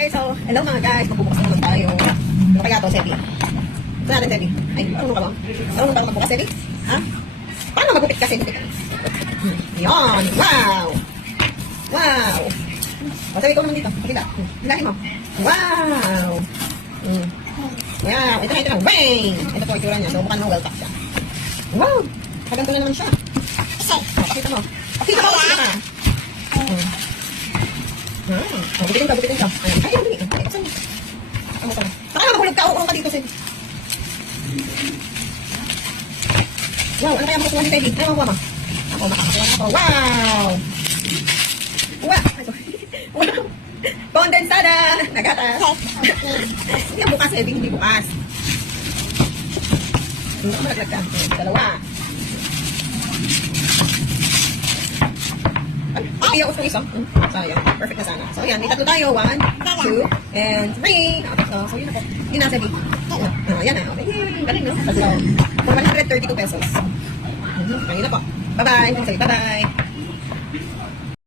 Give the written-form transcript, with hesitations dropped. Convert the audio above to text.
Okay, so, hello mga guys. Magbubukas na naman tayo. Ano kaya to, Sebi? Ito natin, Sebi. Ay, marunong ka ba? Marunong ka magbukas, Sebi? Ha? Paano magupit kasi? Yan! Wow! Wow! O, Sebi, ikaw naman dito. Pakita. Hilahin mo. Wow! Wow! Ito na. Bang! Ito po, itsura niya. So, mukhang well pack siya. Wow! Kaganto na naman siya. O, pakita mo. Pakita mo. Pakita ka. Bukitin ka. Ayan. Ay, dali. Saan? Ano ka? Baka na mahulog ka. Uurong ka dito, Sid. Wow, ano kaya makukuha ni Teddy? Ano makukuha mo? Ako, makakuha ako. Wow! Wow! Wow! Kondensada! Nagatas! Hindi ang bukas, Eddie. Hindi bukas. Hindi ako malaglag ka. Dalawa. Ay, ako sa isa. Sayang. Perfect na sana. So, yan. May tatlo tayo. 1, 2, and 3. Okay, so, yun na po. Yun na, Sebi. Yan na. Okay. Galing, no? So, for 132 pesos. Okay na po. Bye-bye. Bye-bye.